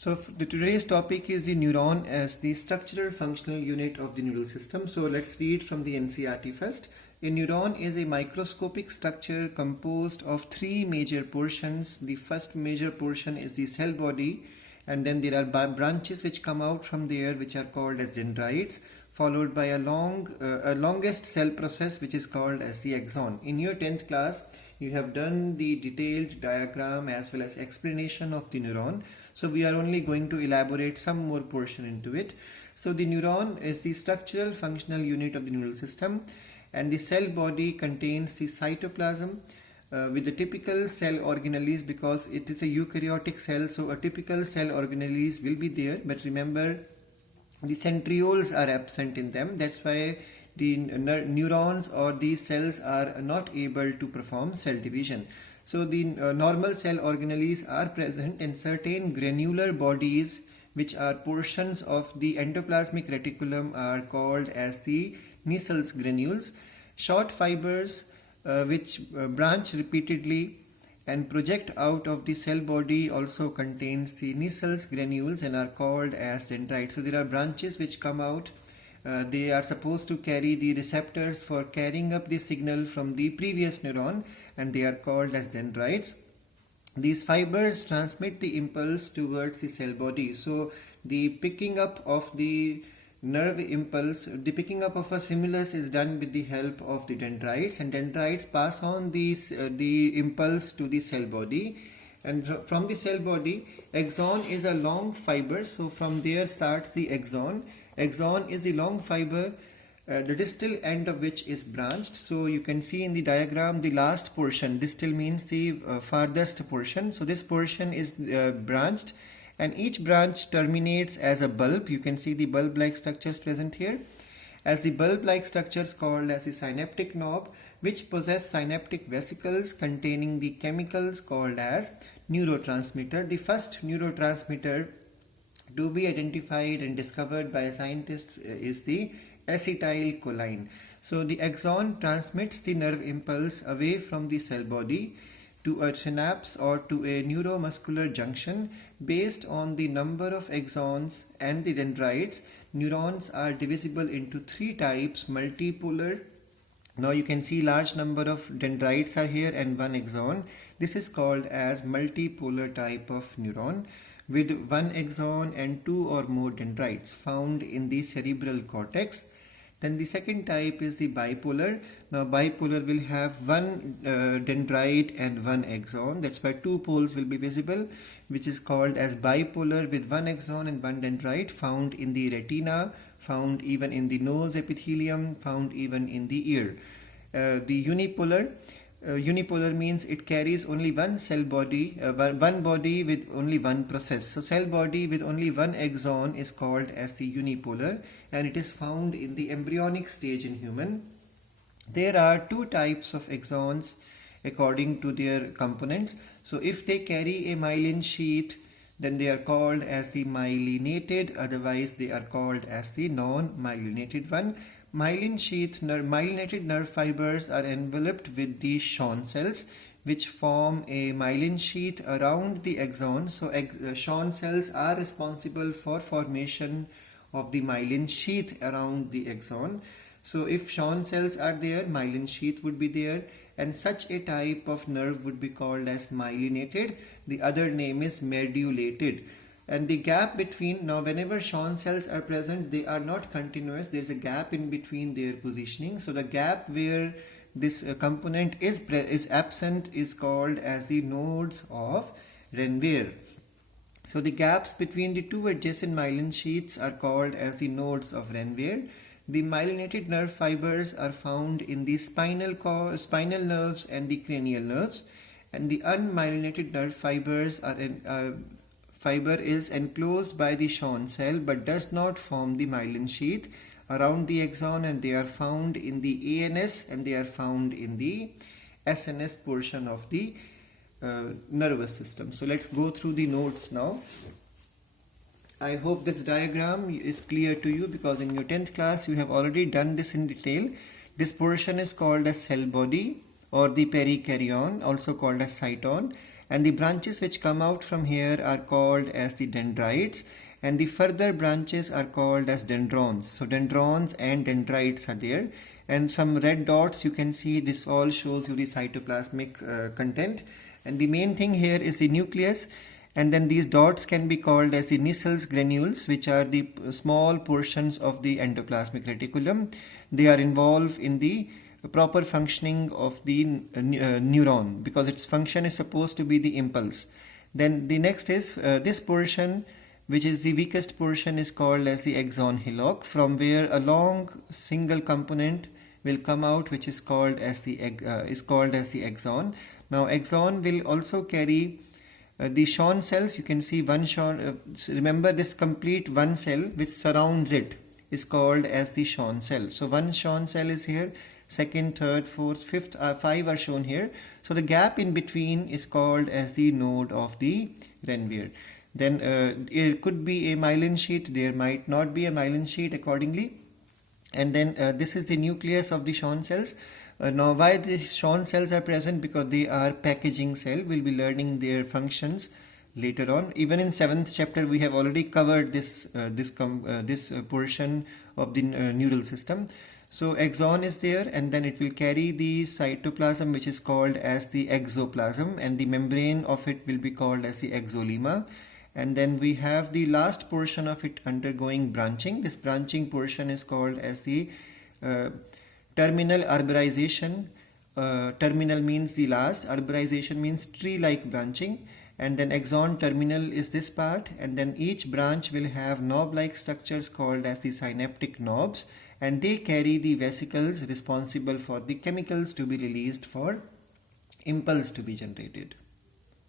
Today's topic is the neuron as the structural functional unit of the neural system. So let's read from the NCERT first. A neuron is a microscopic structure composed of three major portions. The first major portion is the cell body, and then there are branches which come out from there which are called as dendrites, followed by a longest cell process which is called as the axon. In your 10th class, you have done the detailed diagram as well as explanation of the neuron. So we are only going to elaborate some more portion into it. So the neuron is the structural functional unit of the neural system, and the cell body contains the cytoplasm with the typical cell organelles, because it is a eukaryotic cell, so a typical cell organelles will be there, but remember the centrioles are absent in them. That's why the neurons or these cells are not able to perform cell division. So the normal cell organelles are present in certain granular bodies which are portions of the endoplasmic reticulum, are called as the Nissel's granules. Short fibers which branch repeatedly and project out of the cell body also contains the Nissel's granules and are called as dendrites. So there are branches which come out. They are supposed to carry the receptors for carrying up the signal from the previous neuron, and they are called as dendrites. These fibers transmit the impulse towards the cell body. So the picking up of the nerve impulse, the picking up of a stimulus is done with the help of the dendrites, and dendrites pass on the impulse to the cell body. And from the cell body, axon is a long fiber, so from there starts the axon. Axon is the long fiber, the distal end of which is branched. So you can see in the diagram the last portion. Distal means the farthest portion. So this portion is branched, and each branch terminates as a bulb. You can see the bulb-like structures present here. As the bulb-like structures called as the synaptic knob, which possess synaptic vesicles containing the chemicals called as neurotransmitter. The first neurotransmitter to be identified and discovered by scientists is the acetylcholine. So the axon transmits the nerve impulse away from the cell body to a synapse or to a neuromuscular junction. Based on the number of axons and the dendrites, neurons are divisible into three types: multipolar. Now you can see large number of dendrites are here and one axon. This is called as multipolar type of neuron, with one axon and two or more dendrites found in the cerebral cortex. Then the second type is the bipolar. Now bipolar will have one dendrite and one axon. That's why two poles will be visible, which is called as bipolar, with one axon and one dendrite, found in the retina, found even in the nose epithelium, found even in the ear. The unipolar means it carries only one cell body, one body with only one process. So cell body with only one axon is called as the unipolar, and it is found in the embryonic stage in human. There are two types of axons according to their components. So if they carry a myelin sheath, then they are called as the myelinated, otherwise they are called as the non-myelinated one. Myelinated nerve fibers are enveloped with the Schwann cells, which form a myelin sheath around the axon. So Schwann cells are responsible for formation of the myelin sheath around the axon. So if Schwann cells are there, myelin sheath would be there, and such a type of nerve would be called as myelinated. The other name is medulated. And the gap between, now whenever Schwann cells are present, they are not continuous. There is a gap in between their positioning. So the gap where this component is absent is called as the nodes of Renvier. So the gaps between the two adjacent myelin sheaths are called as the nodes of Renvier. The myelinated nerve fibers are found in the spinal nerves and the cranial nerves, and the unmyelinated nerve fibers fiber is enclosed by the Schwann cell but does not form the myelin sheath around the axon, and they are found in the ANS and they are found in the SNS portion of the nervous system. So let's go through the notes now. I hope this diagram is clear to you, because in your 10th class you have already done this in detail. This portion is called as cell body or the perikaryon, also called as cyton, and the branches which come out from here are called as the dendrites, and the further branches are called as dendrons. So dendrons and dendrites are there, and some red dots you can see. This all shows you the cytoplasmic content, and the main thing here is the nucleus, and then these dots can be called as the Nissel's granules, which are the small portions of the endoplasmic reticulum. They are involved in the proper functioning of the neuron, because its function is supposed to be the impulse. Then the next is this portion, which is the weakest portion, is called as the axon hillock, from where a long single component will come out, which is called as the axon. Now axon will also carry the Schwann cells. You can see one Schwann. Remember, this complete one cell which surrounds it is called as the Schwann cell. So one Schwann cell is here. Second, third, fourth, fifth, five are shown here. So the gap in between is called as the node of the Renvier. Then it could be a myelin sheath. There might not be a myelin sheath accordingly. And then this is the nucleus of the Schwann cells. Now why the Schwann cells are present? Because they are packaging cell. We'll be learning their functions later on. Even in 7th chapter we have already covered this portion of the neural system. So axon is there, and then it will carry the cytoplasm, which is called as the exoplasm, and the membrane of it will be called as the exolemma. And then we have the last portion of it undergoing branching. This branching portion is called as the terminal arborization. Terminal means the last, arborization means tree-like branching, and then axon terminal is this part, and then each branch will have knob-like structures called as the synaptic knobs, and they carry the vesicles responsible for the chemicals to be released for impulse to be generated.